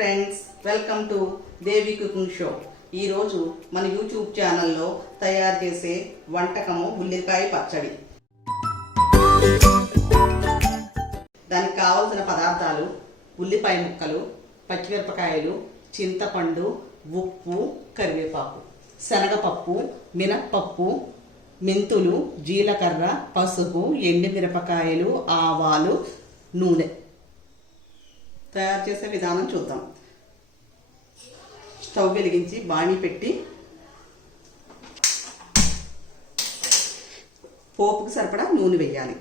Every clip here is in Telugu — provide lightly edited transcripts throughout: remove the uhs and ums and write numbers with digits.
Friends, welcome to Devi cooking show. ఈరోజు మన యూట్యూబ్ ఛానల్లో తయారు చేసే వంటకము ఉల్లిపాయ పచ్చడి. దానికి కావాల్సిన పదార్థాలు: ఉల్లిపాయ ముక్కలు, పచ్చిమిరపకాయలు, చింతపండు, ఉప్పు, కరివేపాకు, శనగపప్పు, మినప్పప్పు, మెంతులు, జీలకర్ర, పసుపు, ఎండుమిరపకాయలు, ఆవాలు, నూనె. తయారు చేసే విధానం చూద్దాం. స్టవ్ వెలిగించి బాణీ పెట్టి పోపుకి సరిపడా నూనె వేయాలి.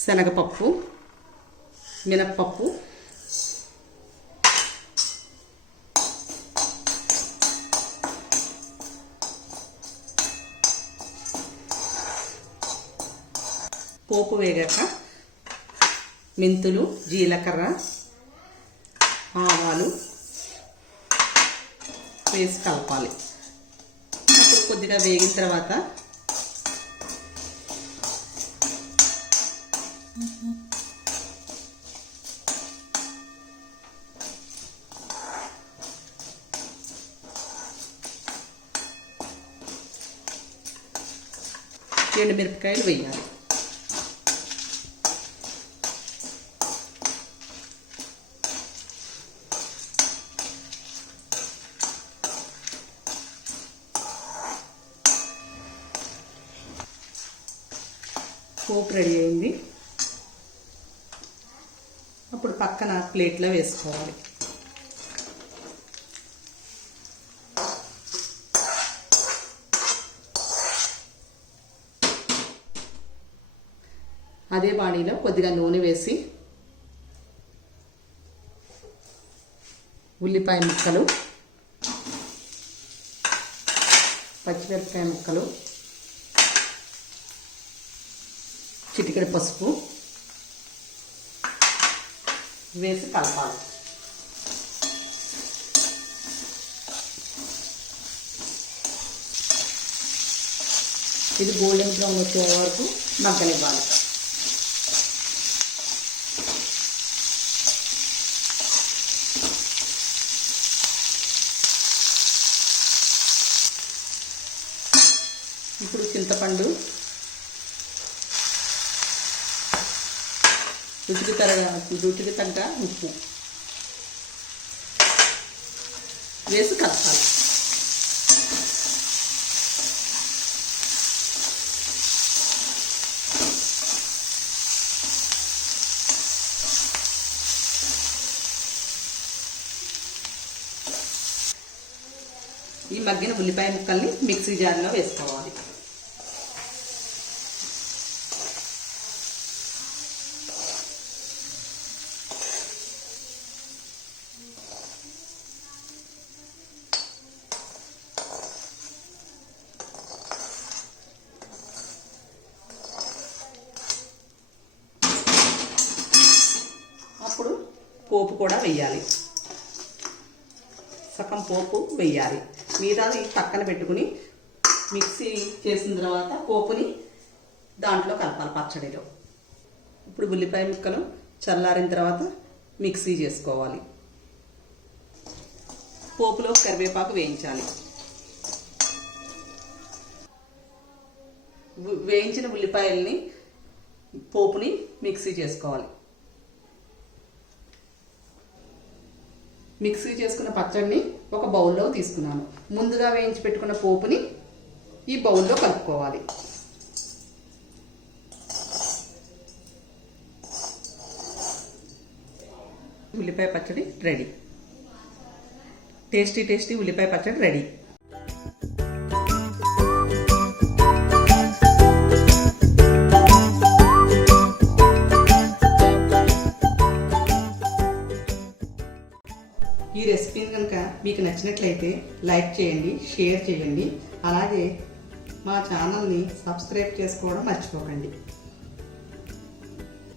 శనగపప్పు, మినప్పప్పు, పోపు వేగాక మెంతులు, జీలకర్ర, ఆవాలు వేసి కలపాలి. అప్పుడు కొద్దిగా వేగిన తర్వాత ఎండుమిరపకాయలు వేయాలి. పోపు రెడీ అయింది. అప్పుడు పక్కన ప్లేట్లో వేసుకోవాలి. అదే బాణీలో కొద్దిగా నూనె వేసి ఉల్లిపాయ ముక్కలు, పచ్చిమిరపకాయ ముక్కలు, చిటికెడు పసుపు వేసి కలపాలి. ఇది గోల్డెన్ బ్రౌన్ వచ్చే వరకు మగ్గనివ్వాలి. ఇప్పుడు చింతపండు, రుచికి తగ్గ ఉప్పు వేసి కలపాలి. ఈ మగ్గిన ఉల్లిపాయ ముక్కల్ని మిక్సీ జార్లో వేసుకోవాలి. అప్పుడు పోపు కూడా వేయాలి. సగం పోపు వేయాలి. మిగతాది పక్కన పెట్టుకుని మిక్సీ చేసిన తర్వాత పోపుని దాంట్లో కలపాలి పచ్చడిలో. ఇప్పుడు ఉల్లిపాయ ముక్కలు చల్లారిన తర్వాత మిక్సీ చేసుకోవాలి. పోపులో కరివేపాకు వేయించాలి. వేయించిన ఉల్లిపాయల్ని పోపుని మిక్సీ చేసుకోవాలి. మిక్సీ చేసుకున్న పచ్చడిని ఒక బౌల్లో తీసుకున్నాను. ముందుగా వేయించి పెట్టుకున్న పోపుని ఈ బౌల్లో కలుపుకోవాలి. ఉల్లిపాయ పచ్చడి రెడీ. టేస్టీ ఉల్లిపాయ పచ్చడి రెడీ. ఈ రెసిపీని కనుక మీకు నచ్చినట్లయితే లైక్ చేయండి, షేర్ చేయండి. అలాగే మా ఛానల్ని సబ్స్క్రైబ్ చేసుకోవడం మర్చిపోకండి.